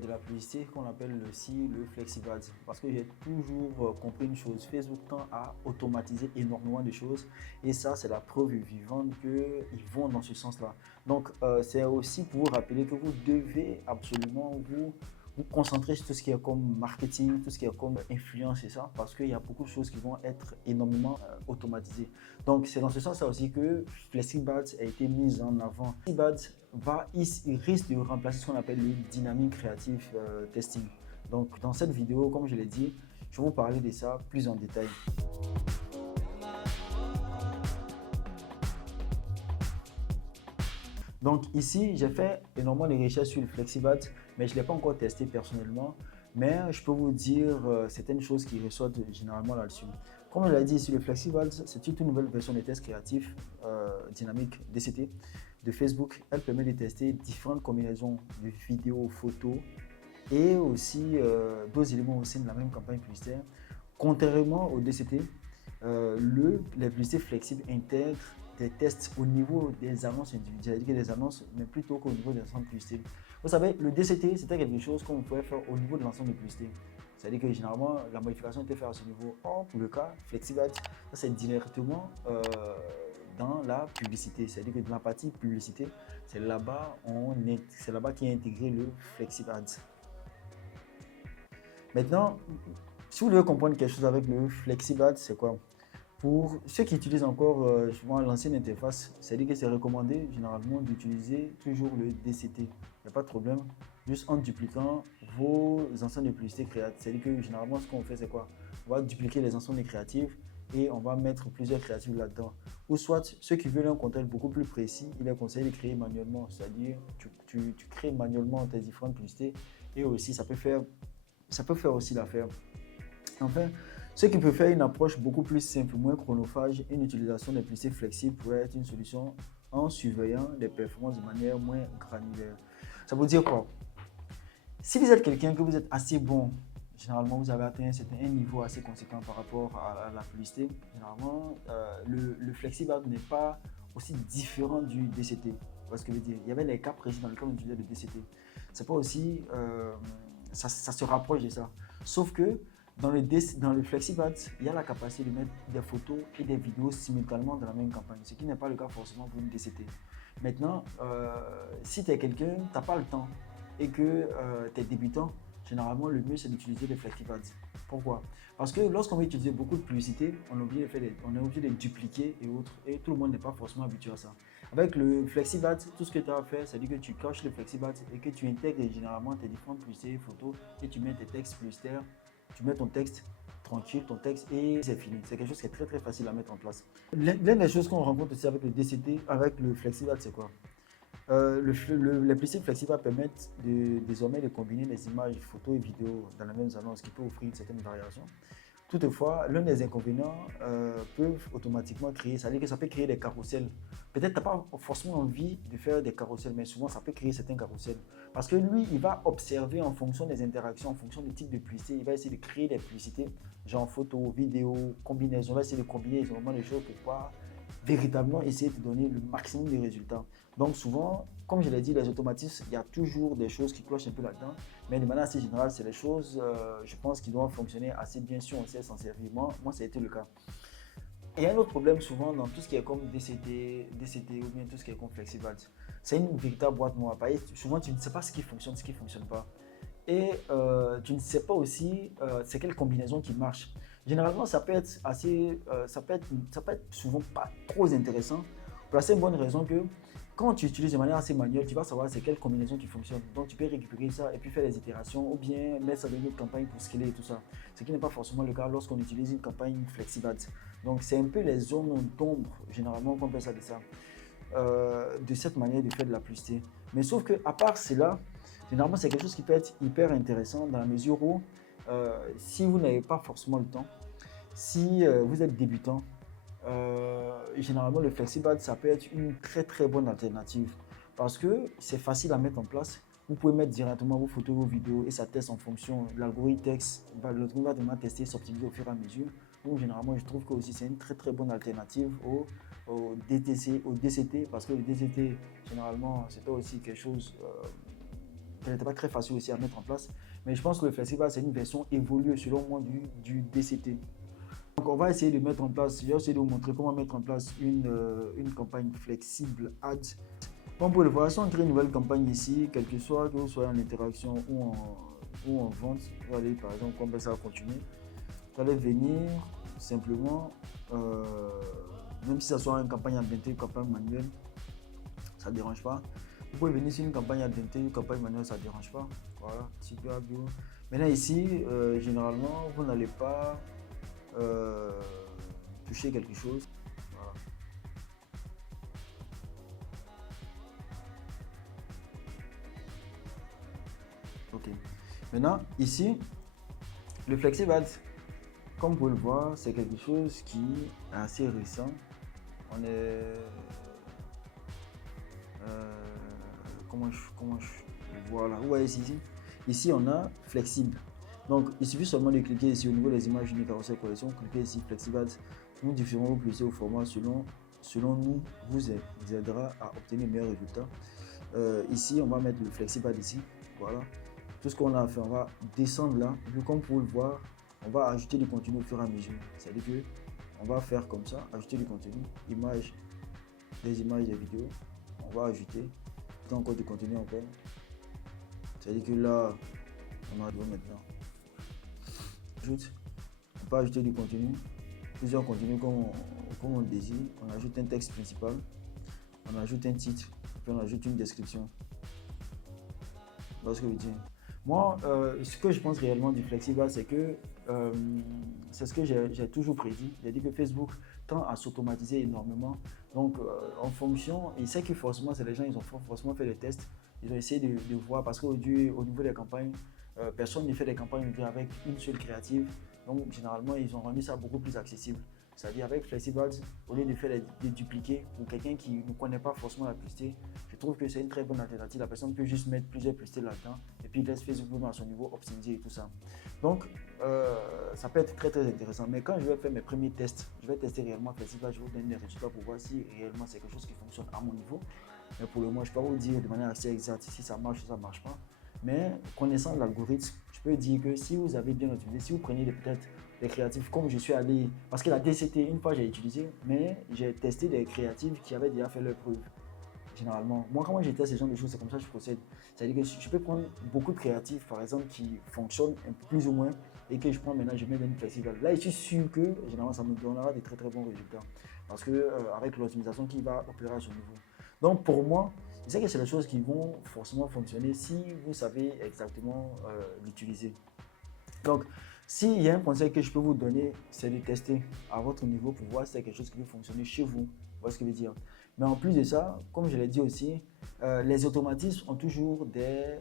de la publicité qu'on appelle aussi le Flexib Ads. Parce que j'ai toujours compris une chose, Facebook tend à automatiser énormément de choses et ça c'est la preuve vivante qu'ils vont dans ce sens-là. Donc c'est aussi pour vous rappeler que vous devez absolument vous concentrer sur tout ce qui est comme marketing, tout ce qui est comme influence et ça, parce qu'il y a beaucoup de choses qui vont être énormément automatisées. Donc c'est dans ce sens-là aussi que Flexib Ads a été mis en avant. Flexib Ads il risque de remplacer ce qu'on appelle le Dynamic Creative Testing. Donc dans cette vidéo, comme je l'ai dit, je vais vous parler de ça plus en détail. Donc ici, j'ai fait énormément de recherches sur le Flexib Ads, mais je ne l'ai pas encore testé personnellement. Mais je peux vous dire certaines choses qui ressortent généralement là-dessus. Comme je l'ai dit ici, le Flexib Ads, c'est une nouvelle version de test créatif dynamique DCT de Facebook. Elle permet de tester différentes combinaisons de vidéos, photos et aussi d'autres éléments au sein de la même campagne publicitaire. Contrairement au DCT, les publicités flexibles intègrent des tests au niveau des annonces individuelles, des annonces, mais plutôt qu'au niveau des ensembles de publicité. Vous savez, le DCT, c'était quelque chose qu'on pouvait faire au niveau de l'ensemble de publicité. C'est-à-dire que généralement, la modification était faite à ce niveau. Or, pour le cas Flexib Ads, ça c'est directement dans la publicité. C'est-à-dire que dans la partie publicité, c'est là-bas qu'est intégré le Flexib Ads. Maintenant, si vous devez comprendre quelque chose avec le Flexib Ads, c'est quoi? Pour ceux qui utilisent encore l'ancienne interface, c'est-à-dire que c'est recommandé généralement d'utiliser toujours le DCT. Il n'y a pas de problème, juste en dupliquant vos ensembles de publicité créatives. C'est-à-dire que généralement, ce qu'on fait, c'est quoi? On va dupliquer les ensembles de créatives et on va mettre plusieurs créatives là-dedans. Ou soit, ceux qui veulent un contenu beaucoup plus précis, il est conseillé de créer manuellement. C'est-à-dire, tu crées manuellement tes différentes publicités et aussi, ça peut faire aussi l'affaire. Enfin, ceux qui préfèrent une approche beaucoup plus simple, moins chronophage, une utilisation des publicités flexibles pourrait être une solution en surveillant les performances de manière moins granulaire. Ça veut dire quoi? Si vous êtes quelqu'un que vous êtes assez bon, généralement vous avez atteint un niveau assez conséquent par rapport à la publicité, généralement le Flexib Ads n'est pas aussi différent du DCT. Vous voyez ce que je veux dire? Il y avait les cas précis dans lesquels on utilisait le DCT. C'est pas aussi, ça se rapproche de ça. Sauf que dans le Flexib Ads, il y a la capacité de mettre des photos et des vidéos simultanément dans la même campagne, ce qui n'est pas le cas forcément pour une DCT. Maintenant, si tu es quelqu'un, tu n'as pas le temps et que tu es débutant, généralement le mieux c'est d'utiliser le Flexib Ads. Pourquoi? Parce que lorsqu'on veut utiliser beaucoup de publicité, on est obligé de dupliquer et autres, et tout le monde n'est pas forcément habitué à ça. Avec le Flexib Ads, tout ce que tu as à faire, c'est que tu caches le Flexib Ads et que tu intègres généralement tes différentes publicités, photos, et tu mets tes textes publicitaires. Tu mets ton texte tranquille, ton texte et c'est fini. C'est quelque chose qui est très facile à mettre en place. L'une des choses qu'on rencontre aussi avec le DCT, avec le Flexib Ads, c'est quoi? Les publicités Flexib Ads permettent désormais de combiner les images, photos et vidéos dans la même annonce, ce qui peut offrir une certaine variation. Toutefois, l'un des inconvénients peuvent automatiquement créer, c'est-à-dire que ça peut créer des carousels. Peut-être que tu n'as pas forcément envie de faire des carousels, mais souvent ça peut créer certains carousels. Parce que lui, il va observer en fonction des interactions, en fonction du type de publicité, il va essayer de créer des publicités, genre photo, vidéo, combinaison, il va essayer de combiner énormément de choses pour pouvoir véritablement essayer de donner le maximum de résultats. Donc souvent, comme je l'ai dit, les automatismes, il y a toujours des choses qui clochent un peu là-dedans, mais de manière assez générale, c'est des choses, je pense, qui doivent fonctionner assez bien si on sait s'en servir. Moi, ça a été le cas. Et il y a un autre problème souvent dans tout ce qui est comme DCT ou bien tout ce qui est comme Flexib Ads. C'est une véritable boîte noire. Souvent, tu ne sais pas ce qui fonctionne, ce qui ne fonctionne pas. Et tu ne sais pas aussi c'est quelle combinaison qui marche. Généralement, ça peut être souvent pas trop intéressant pour la simple bonne raison que quand tu utilises de manière assez manuelle, tu vas savoir c'est quelle combinaison qui fonctionne. Donc tu peux récupérer ça et puis faire des itérations ou bien mettre ça dans une autre campagne pour scaler et tout ça. Ce qui n'est pas forcément le cas lorsqu'on utilise une campagne Flexib Ads. Donc c'est un peu les zones d'ombre généralement qu'on peut ça de ça. De cette manière de faire de la publicité. Mais sauf que à part cela, généralement c'est quelque chose qui peut être hyper intéressant dans la mesure où si vous n'avez pas forcément le temps, si vous êtes débutant, généralement le Flexib Ads ça peut être une très bonne alternative parce que c'est facile à mettre en place. Vous pouvez mettre directement vos photos, vos vidéos et ça teste en fonction. L'algorithme va vraiment tester, s'optimiser au fur et à mesure. Donc généralement je trouve que aussi c'est une très bonne alternative au DCT parce que le DCT généralement c'était aussi quelque chose n'était pas très facile aussi à mettre en place. Mais je pense que le Flexible c'est une version évoluée selon moi du DCT. Donc on va essayer de mettre en place, je vais essayer de vous montrer comment mettre en place une campagne flexible ads. Comme vous le voyez, si on crée une nouvelle campagne ici, quel que soit que vous soyez en interaction ou en vente, vous allez par exemple, comme ça va continuer, vous allez venir simplement, même si ça soit une campagne ambientée, une campagne manuelle, ça ne dérange pas. Vous pouvez venir sur une campagne ambientée, une campagne manuelle, ça ne dérange pas. Voilà, super bio. Maintenant ici, généralement, vous n'allez pas toucher quelque chose. Voilà. Ok. Maintenant, ici, le Flexible Ads, comme vous pouvez le voir, c'est quelque chose qui est assez récent. On est... voilà, vous voyez ici, ici on a flexible. Donc il suffit seulement de cliquer ici au niveau des images uniques carousel collection, cliquez ici flexible ads. Nous différerons vos publicités au format selon nous vous aidera à obtenir meilleurs résultats. Ici on va mettre le flexible ads ici, voilà. Tout ce qu'on a à faire, on va descendre là, et puis comme vous pouvez le voir, on va ajouter du contenu au fur et à mesure. C'est-à-dire que on va faire comme ça, ajouter du contenu, images, des images, des vidéos, on va ajouter encore du contenu encore. C'est-à-dire que là, on a maintenant. Ajoute, on peut ajouter du contenu, plusieurs contenus comme on désire. On ajoute un texte principal, on ajoute un titre, puis on ajoute une description. Voilà ce que je veux dire. Moi, ce que je pense réellement du Flexible, c'est que c'est ce que j'ai toujours prédit. J'ai dit que Facebook tend à s'automatiser énormément. Donc, en fonction, il sait que forcément, c'est les gens, ils ont forcément fait des tests. Ils ont essayé de voir, parce qu'au niveau des campagnes, personne ne fait des campagnes avec une seule créative. Donc, généralement, ils ont rendu ça beaucoup plus accessible. C'est-à-dire avec Flexible Ads, au lieu de faire des dupliqués pour quelqu'un qui ne connaît pas forcément la publicité, je trouve que c'est une très bonne alternative. La personne peut juste mettre plusieurs publicités là-dedans et puis il laisse Facebook à son niveau optimiser et tout ça. Donc, ça peut être très très intéressant. Mais quand je vais faire mes premiers tests, je vais tester réellement Flexible Ads, je vais vous donner des résultats pour voir si réellement c'est quelque chose qui fonctionne à mon niveau. Mais pour le moment, je ne peux pas vous dire de manière assez exacte si ça marche ou ça ne marche pas. Mais connaissant l'algorithme, je peux dire que si vous avez bien utilisé, si vous prenez peut-être des créatifs comme je suis allé, parce que la DCT, une fois j'ai utilisé, mais j'ai testé des créatifs qui avaient déjà fait leur preuve. Généralement, moi quand j'ai testé ce genre de choses, c'est comme ça que je procède. C'est-à-dire que je peux prendre beaucoup de créatifs, par exemple, qui fonctionnent un peu plus ou moins, et que je prends maintenant, je mets dans une flexible. Là, je suis sûr que généralement ça me donnera des très très bons résultats. Parce que avec l'optimisation qui va opérer à ce niveau. Donc pour moi, je sais que c'est les choses qui vont forcément fonctionner si vous savez exactement l'utiliser. Donc, s'il y a un conseil que je peux vous donner, c'est de tester à votre niveau pour voir si c'est quelque chose qui peut fonctionner chez vous. Vous voyez ce que je veux dire? Mais en plus de ça, comme je l'ai dit aussi, les automatismes ont toujours des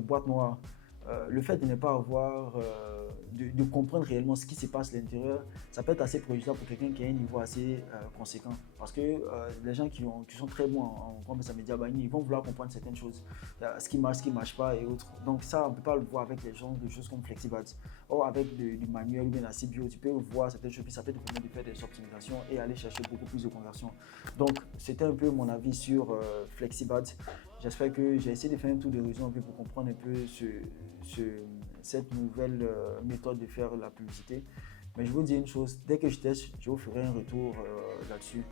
boîtes noires. Le fait de ne pas avoir, de comprendre réellement ce qui se passe à l'intérieur, ça peut être assez préjudiciable pour quelqu'un qui a un niveau assez conséquent. Parce que les gens qui sont très bons en média buying, ils vont vouloir comprendre certaines choses, ce qui marche pas et autres. Donc ça, on ne peut pas le voir avec les gens de choses comme Flexible Ads. Or, avec du manuel ou bien la CBO, tu peux voir certaines choses, puis ça peut te permettre de faire des optimisations et aller chercher beaucoup plus de conversions. Donc, c'était un peu mon avis sur Flexible Ads. J'espère que j'ai essayé de faire un tour de horizon un peu pour comprendre un peu cette nouvelle méthode de faire la publicité. Mais je vous dis une chose, dès que je teste, je vous ferai un retour là-dessus.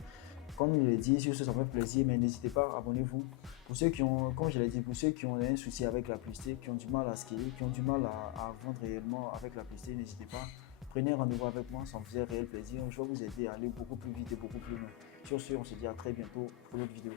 Comme je l'ai dit, sur ce, ça me fait plaisir, mais n'hésitez pas, abonnez-vous. Pour ceux qui ont, comme je l'ai dit, pour ceux qui ont un souci avec la publicité, qui ont du mal à scaler, qui ont du mal à vendre réellement avec la publicité, n'hésitez pas. Prenez rendez-vous avec moi, ça me faisait réel plaisir. Je vais vous aider à aller beaucoup plus vite et beaucoup plus loin. Sur ce, on se dit à très bientôt pour une autre vidéo.